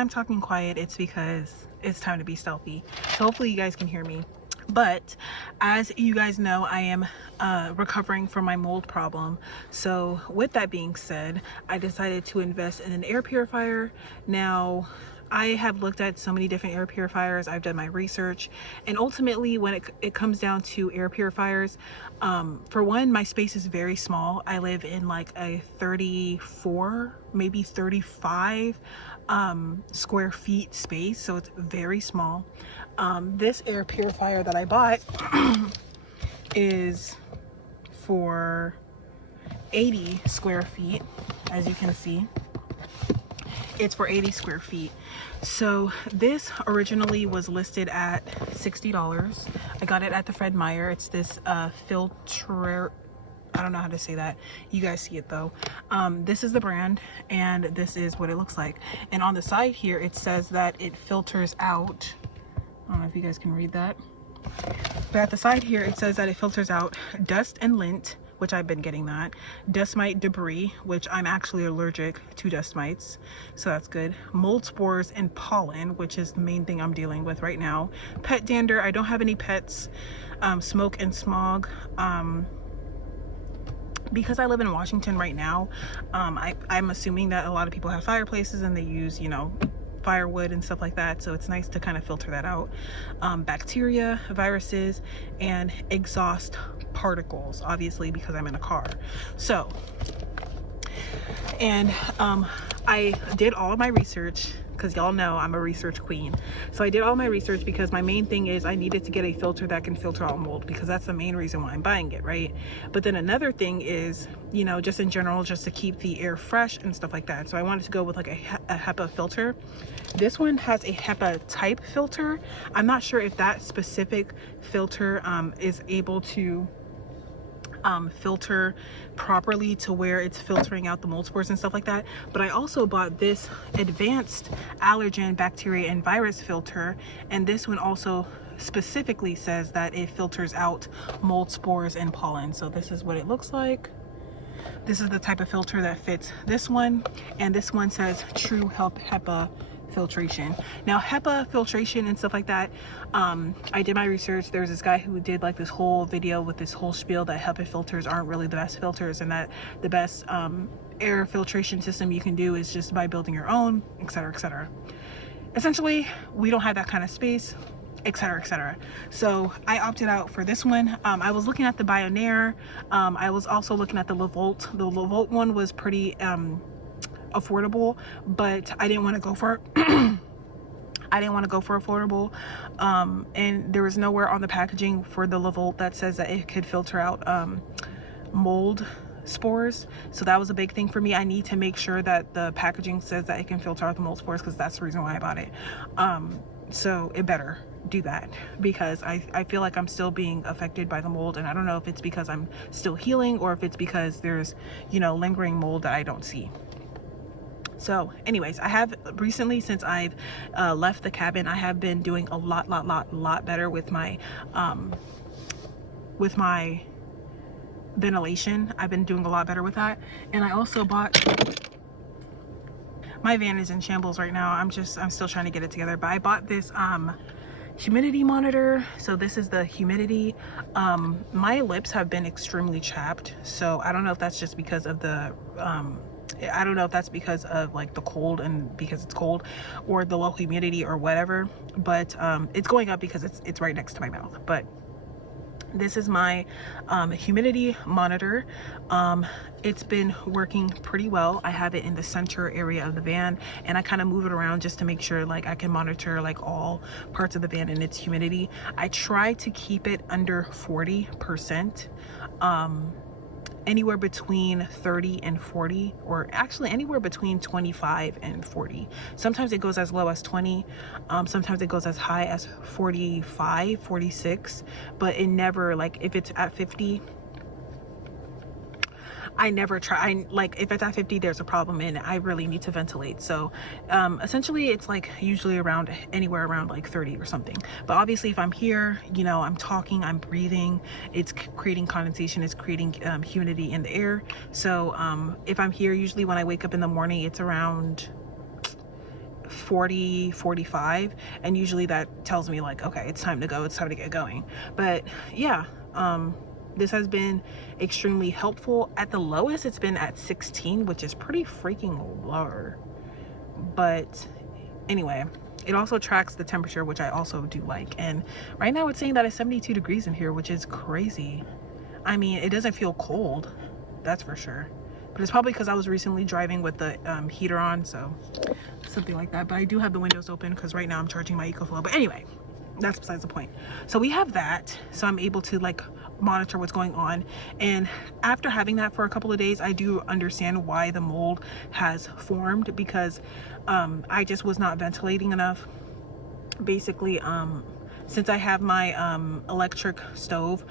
I'm talking quiet, it's because it's time to be stealthy. So hopefully you guys can hear me. But as you guys know, I am recovering from my mold problem. So with that being said, I decided to invest in an air purifier. Now, I have looked at so many different air purifiers. I've done my research, and ultimately when it comes down to air purifiers, for one, my space is very small. I live in like a 34, maybe 35 square feet space, so it's very small. This air purifier that I bought is for 80 square feet, as you can see. It's for 80 square feet. So this originally was listed at $60. I got it at the Fred Meyer. It's this filter, I don't know how to say that. You guys see it though. This is the brand, and this is what it looks like. And on the side here, it says that it filters out, I don't know if you guys can read that, but at the side here, it says that it filters out dust and lint, which I've been getting that, dust mite debris, which I'm actually allergic to dust mites, so that's good, mold spores and pollen, which is the main thing I'm dealing with right now, pet dander, I don't have any pets, smoke and smog. Because I live in Washington right now, I'm assuming that a lot of people have fireplaces and they use, you know, firewood and stuff like that, so it's nice to kind of filter that out. Bacteria, viruses, and exhaust particles, obviously because I'm in a car. So, and I did all of my research, because y'all know I'm a research queen. So I did all my research because my main thing is I needed to get a filter that can filter out mold, because that's the main reason why I'm buying it, right? But then another thing is, you know, just in general, just to keep the air fresh and stuff like that. So I wanted to go with like a HEPA filter. This one has a HEPA type filter. I'm not sure if that specific filter is able to filter properly to where it's filtering out the mold spores and stuff like that. But I also bought this advanced allergen, bacteria, and virus filter, and this one also specifically says that it filters out mold spores and pollen. So this is what it looks like. This is the type of filter that fits this one, and this one says True HEPA filtration. Now HEPA filtration and stuff like that, I did my research. There's this guy who did like this whole video with this whole spiel that HEPA filters aren't really the best filters, and that the best air filtration system you can do is just by building your own, etc., etc. Essentially, we don't have that kind of space, etc., etc. So I opted out for this one. I was looking at the Bionaire. I was also looking at the Levolt. The Levolt one was pretty affordable, but I didn't want to go for affordable, and there was nowhere on the packaging for the Levolt that says that it could filter out mold spores. So that was a big thing for me. I need to make sure that the packaging says that it can filter out the mold spores, because that's the reason why I bought it. So it better do that, because I feel like I'm still being affected by the mold, and I don't know if it's because I'm still healing or if it's because there's, you know, lingering mold that I don't see. So anyways, I have recently, since I've left the cabin, I have been doing a lot better with my ventilation. I've been doing a lot better with that. And I also bought, my van is in shambles right now. I'm still trying to get it together, but I bought this humidity monitor. So this is the humidity. My lips have been extremely chapped, so I don't know if that's just because of the I don't know if that's because of like the cold, and because it's cold, or the low humidity or whatever, but it's going up because it's right next to my mouth. But this is my humidity monitor. It's been working pretty well. I have it in the center area of the van, and I kind of move it around just to make sure like I can monitor like all parts of the van and its humidity. I try to keep it under 40%. Anywhere between 30 and 40, or actually anywhere between 25 and 40. Sometimes it goes as low as 20, sometimes it goes as high as 45, 46, but it never, like if it's at 50, I never try. Like if it's at 50, there's a problem and I really need to ventilate. So essentially it's like usually around anywhere around like 30 or something. But obviously if I'm here, you know, I'm talking, I'm breathing, it's creating condensation, it's creating humidity in the air. So if I'm here, usually when I wake up in the morning, it's around 40, 45, and usually that tells me like, okay, it's time to go, it's time to get going. But yeah, this has been extremely helpful. At the lowest, it's been at 16, which is pretty freaking low. But anyway, it also tracks the temperature, which I also do like. And right now it's saying that it's 72 degrees in here, which is crazy. I mean, it doesn't feel cold, that's for sure. But it's probably because I was recently driving with the heater on, so something like that. But I do have the windows open because right now I'm charging my EcoFlow. But anyway, that's besides the point. So we have that, so I'm able to like monitor what's going on. And after having that for a couple of days, I do understand why the mold has formed, because I just was not ventilating enough. Basically, since I have my electric stove,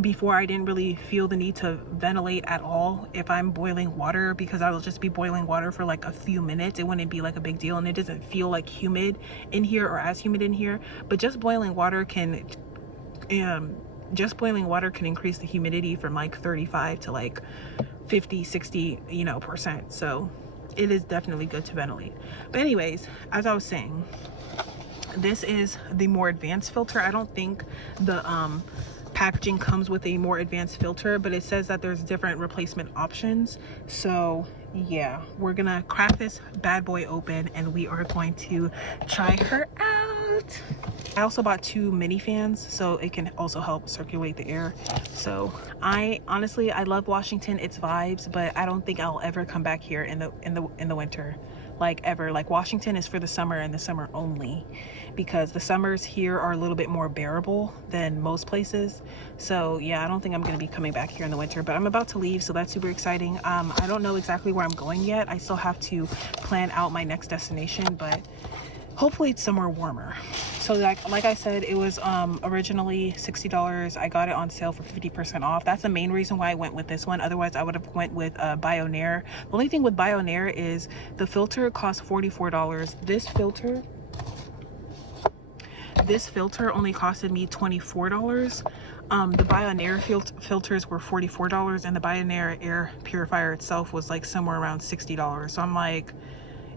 before I didn't really feel the need to ventilate at all if I'm boiling water, because I will just be boiling water for like a few minutes. It wouldn't be like a big deal, and it doesn't feel like humid in here or as humid in here. But just boiling water can increase the humidity from like 35 to like 50, 60, you know, %. So it is definitely good to ventilate. But anyways, as I was saying, this is the more advanced filter. I don't think the packaging comes with a more advanced filter, but it says that there's different replacement options. So yeah, we're gonna crack this bad boy open and we are going to try her out. I also bought 2 mini fans so it can also help circulate the air. So I honestly, I love Washington, it's vibes, but I don't think I'll ever come back here in the winter, like ever. Like Washington is for the summer and the summer only, because the summers here are a little bit more bearable than most places. So yeah, I don't think I'm going to be coming back here in the winter, but I'm about to leave, so that's super exciting. I don't know exactly where I'm going yet. I still have to plan out my next destination, but hopefully it's somewhere warmer. So like I said, it was originally $60. I got it on sale for 50% off. That's the main reason why I went with this one. Otherwise I would have went with Bionaire. The only thing with Bionaire is the filter costs $44. This filter only costed me $24. The Bionaire filters were $44, and the Bionaire air purifier itself was like somewhere around $60. So I'm like,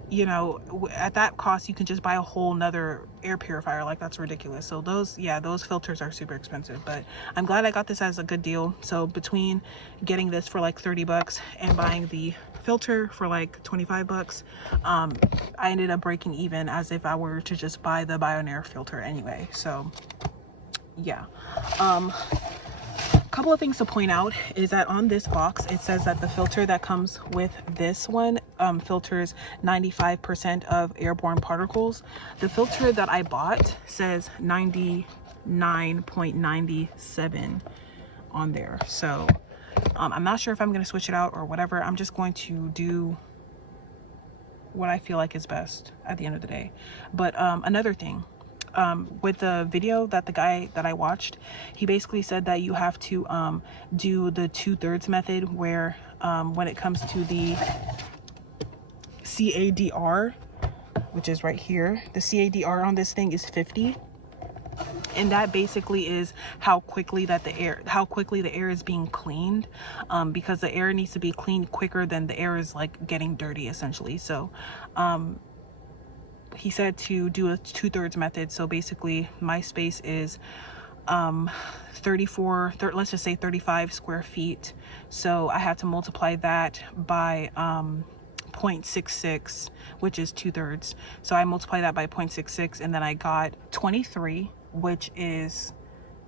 you know, at that cost you can just buy a whole nother air purifier. Like, that's ridiculous. So those filters are super expensive, but I'm glad I got this as a good deal. So between getting this for like 30 bucks and buying the filter for like 25 bucks, I ended up breaking even as if I were to just buy the Bionaire filter anyway. So yeah. Couple of things to point out is that on this box it says that the filter that comes with this one filters 95% of airborne particles. The filter that I bought says 99.97 on there. So I'm not sure if I'm going to switch it out or whatever. I'm just going to do what I feel like is best at the end of the day. But another thing, with the video that the guy that I watched, he basically said that you have to do the 2/3 method, where when it comes to the CADR, which is right here, the CADR on this thing is 50, and that basically is how quickly the air is being cleaned, because the air needs to be cleaned quicker than the air is like getting dirty essentially. So he said to do a 2/3 method. So basically my space is let's just say 35 square feet. So I had to multiply that by 0.66, which is 2/3. So I multiply that by 0.66, and then I got 23, which is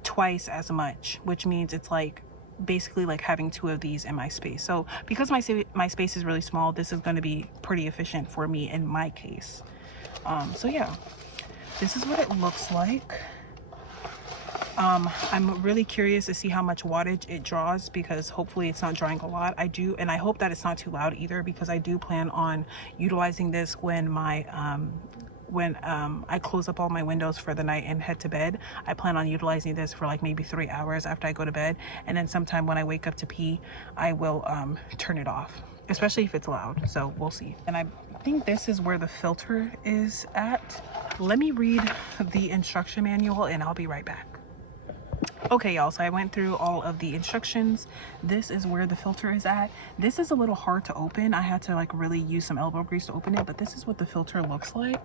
twice as much, which means it's like basically like having 2 of these in my space. So because my space is really small, this is going to be pretty efficient for me in my case. So yeah, this is what it looks like. I'm really curious to see how much wattage it draws, because hopefully it's not drawing a lot. And I hope that it's not too loud either, because I do plan on utilizing this when my I close up all my windows for the night and head to bed. I plan on utilizing this for like maybe 3 hours after I go to bed, and then sometime when I wake up to pee, I will turn it off, especially if it's loud. So we'll see. And I think this is where the filter is at. Let me read the instruction manual and I'll be right back. Okay, y'all, so I went through all of the instructions. This is where the filter is at. This is a little hard to open. I had to like really use some elbow grease to open it, but this is what the filter looks like.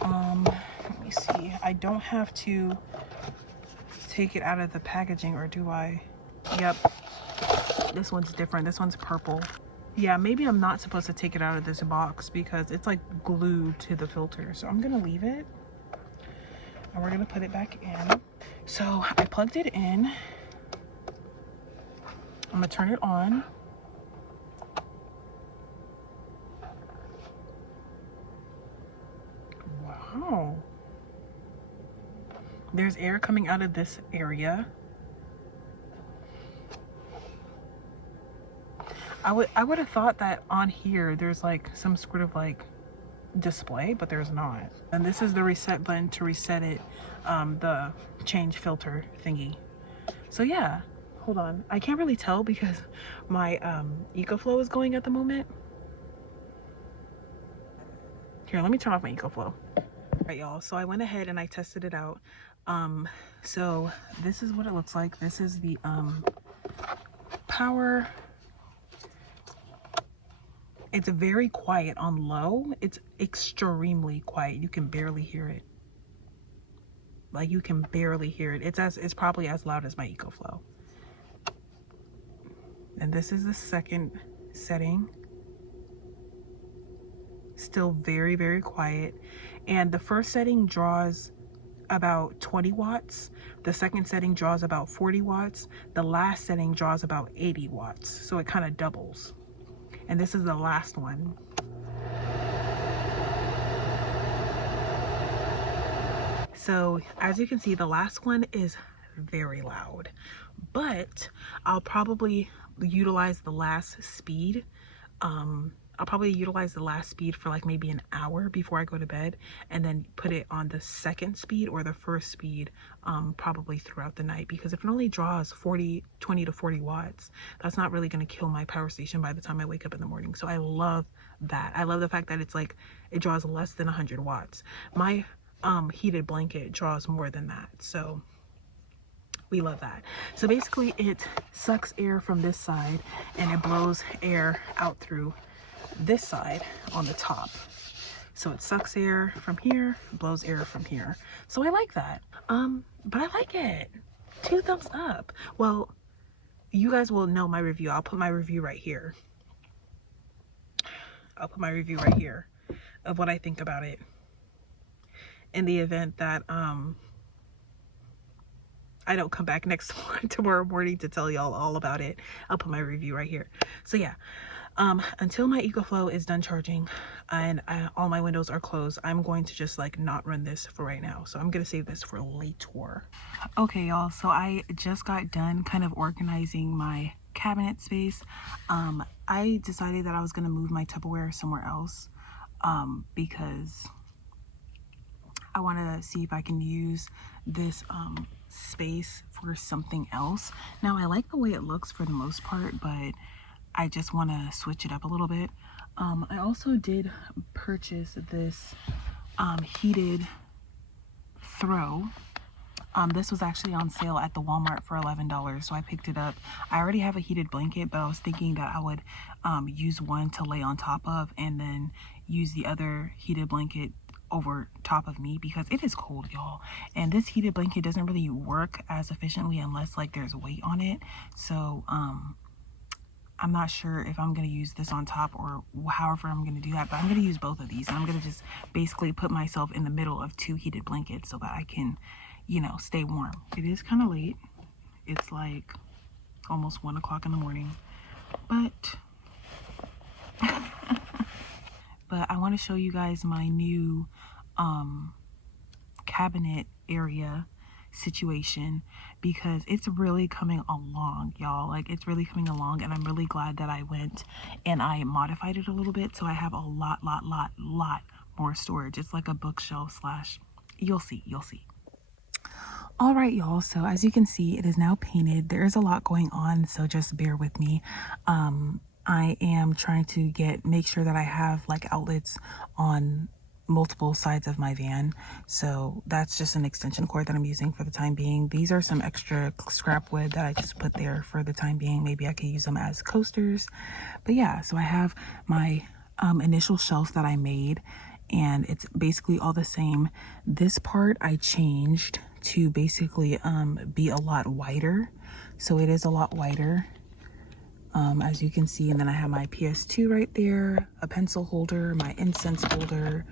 Let me see. I don't have to take it out of the packaging, or do I? Yep. This one's different. This one's purple. Yeah, maybe I'm not supposed to take it out of this box because it's like glued to the filter. So I'm gonna leave it and we're gonna put it back in. So I plugged it in. I'm gonna turn it on. Wow. There's air coming out of this area. I would have thought that on here there's like some sort of like display, but there's not. And this is the reset button to reset it, the change filter thingy. So yeah, hold on. I can't really tell because my EcoFlow is going at the moment. Here, let me turn off my EcoFlow. All right, y'all, so I went ahead and I tested it out. So this is what it looks like. This is the power. It's very quiet on low. It's extremely quiet. You can barely hear it. Like, you can barely hear it. It's probably as loud as my EcoFlow. And this is the second setting. Still very, very quiet. And the first setting draws about 20 watts. The second setting draws about 40 watts. The last setting draws about 80 watts. So it kind of doubles. And this is the last one. So as you can see, the last one is very loud, but I'll probably utilize the last speed. I'll probably utilize the last speed for like maybe an hour before I go to bed, and then put it on the second speed or the first speed probably throughout the night, because if it only draws 20 to 40 watts, that's not really going to kill my power station by the time I wake up in the morning. So I love that. I love the fact that it's like it draws less than 100 watts. My heated blanket draws more than that, so we love that. So basically it sucks air from this side and it blows air out through this side on the top. So it sucks air from here, blows air from here. So I like that. But I like it. 2 thumbs up. Well, you guys will know my review. I'll put my review right here. I'll put my review right here of what I think about it, in the event that I don't come back tomorrow morning to tell y'all all about it. I'll put my review right here. So yeah, until my EcoFlow is done charging and all my windows are closed, I'm going to just like not run this for right now. So I'm gonna save this for later. Okay, y'all, so I just got done kind of organizing my cabinet space. I decided that I was gonna move my Tupperware somewhere else because I want to see if I can use this space for something else. Now, I like the way it looks for the most part, but I just want to switch it up a little bit. I also did purchase this heated throw. This was actually on sale at the Walmart for $11, so I picked it up. I already have a heated blanket, but I was thinking that I would use one to lay on top of and then use the other heated blanket over top of me, because it is cold, y'all, and this heated blanket doesn't really work as efficiently unless like there's weight on it. So I'm not sure if I'm going to use this on top or however I'm going to do that, but I'm going to use both of these. I'm going to just basically put myself in the middle of 2 heated blankets so that I can, you know, stay warm. It is kind of late. It's like almost 1 o'clock in the morning, but but I want to show you guys my new cabinet area situation, because it's really coming along, y'all. Like, it's really coming along, and I'm really glad that I went and I modified it a little bit, so I have a lot more storage. It's like a bookshelf slash, you'll see. All right, y'all, so as you can see, it is now painted. There is a lot going on, so just bear with me. I am trying to make sure that I have like outlets on multiple sides of my van. So that's just an extension cord that I'm using for the time being. These are some extra scrap wood that I just put there for the time being. Maybe I could use them as coasters. But yeah, so I have my initial shelf that I made, and it's basically all the same. This part I changed to basically be a lot wider. So it is a lot wider, as you can see. And then I have my PS2 right there, a pencil holder, my incense holder,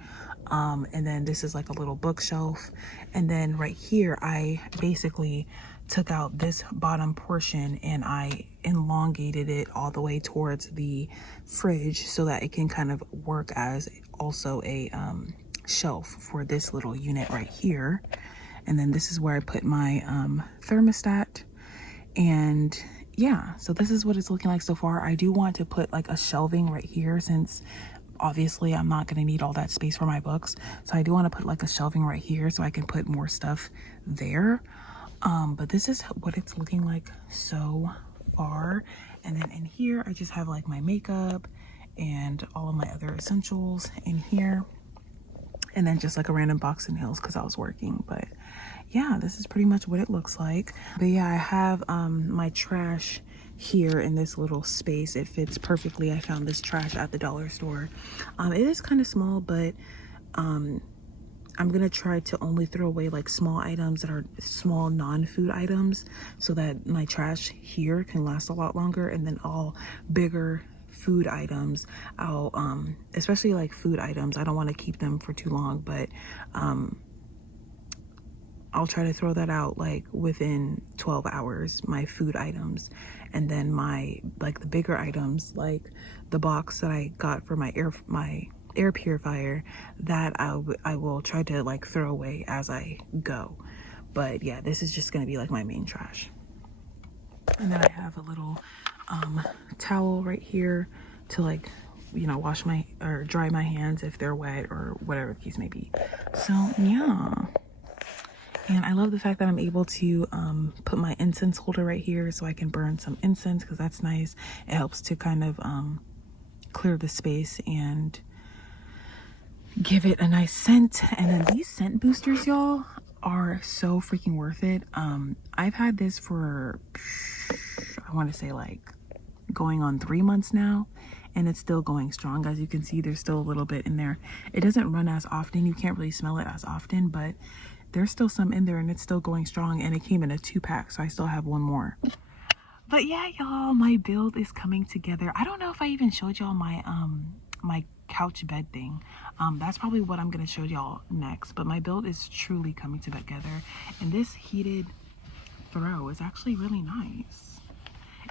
and then this is like a little bookshelf. And then right here, I basically took out this bottom portion and I elongated it all the way towards the fridge so that it can kind of work as also a shelf for this little unit right here. And then this is where I put my thermostat. And yeah, so this is what it's looking like so far. I do want to put like a shelving right here, since obviously I'm not going to need all that space for my books. So I do want to put like a shelving right here so I can put more stuff there. But this is what it's looking like so far. And then in here, I just have like my makeup and all of my other essentials in here. And then just like a random box of nails because I was working. But yeah, this is pretty much what it looks like. But yeah, I have my trash here in this little space. It fits perfectly. I found this trash at the dollar store. It is kind of small, but I'm gonna try to only throw away like small items that are small non-food items, so that my trash here can last a lot longer. And then all bigger food items, I'll especially like food items, I don't want to keep them for too long, but I'll try to throw that out like within 12 hours, my food items. And then my like the bigger items, like the box that I got for my air purifier, that I will try to like throw away as I go. But yeah, this is just gonna be like my main trash. And then I have a little towel right here to like, you know, wash my or dry my hands if they're wet or whatever the case may be. So yeah. And I love the fact that I'm able to put my incense holder right here so I can burn some incense, because that's nice. It helps to kind of clear the space and give it a nice scent. And then these scent boosters, y'all, are so freaking worth it. I've had this for, I want to say like going on 3 months now, and it's still going strong. As you can see, there's still a little bit in there. It doesn't run as often. You can't really smell it as often, but there's still some in there and it's still going strong. And it came in a 2-pack, so I still have one more. But yeah, y'all, my build is coming together. I don't know if I even showed y'all my my couch bed thing. That's probably what I'm gonna show y'all next. But my build is truly coming together, and this heated throw is actually really nice,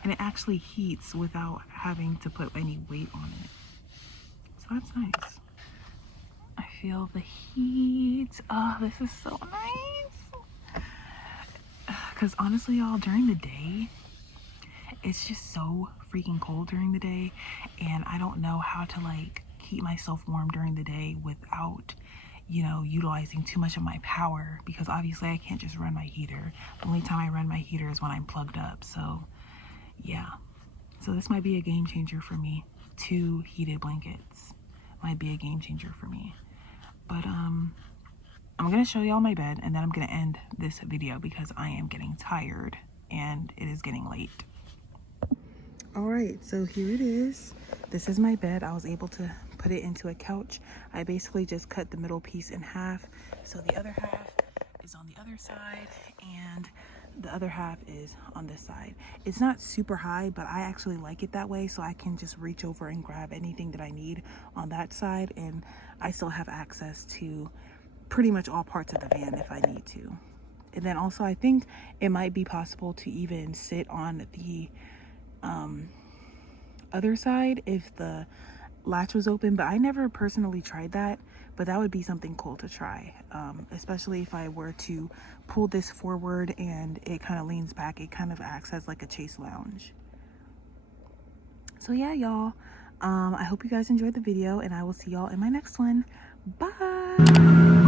and it actually heats without having to put any weight on it. So that's nice. I feel the heat. Oh, this is so nice. Because honestly, y'all, during the day, it's just so freaking cold during the day, and I don't know how to like keep myself warm during the day without, you know, utilizing too much of my power, because obviously I can't just run my heater. The only time I run my heater is when I'm plugged up. So yeah, so this might be a game changer for me. 2 heated blankets might be a game changer for me. But I'm gonna show y'all my bed, and then I'm gonna end this video because I am getting tired and it is getting late. All right, so here it is. This is my bed. I was able to put it into a couch. I basically just cut the middle piece in half, so the other half is on the other side and the other half is on this side. It's not super high, but I actually like it that way, so I can just reach over and grab anything that I need on that side, and I still have access to pretty much all parts of the van if I need to. And then also, I think it might be possible to even sit on the other side if the latch was open, but I never personally tried that. But that would be something cool to try, especially if I were to pull this forward and it kind of leans back. It kind of acts as like a chase lounge. So yeah, y'all, I hope you guys enjoyed the video, and I will see y'all in my next one. Bye.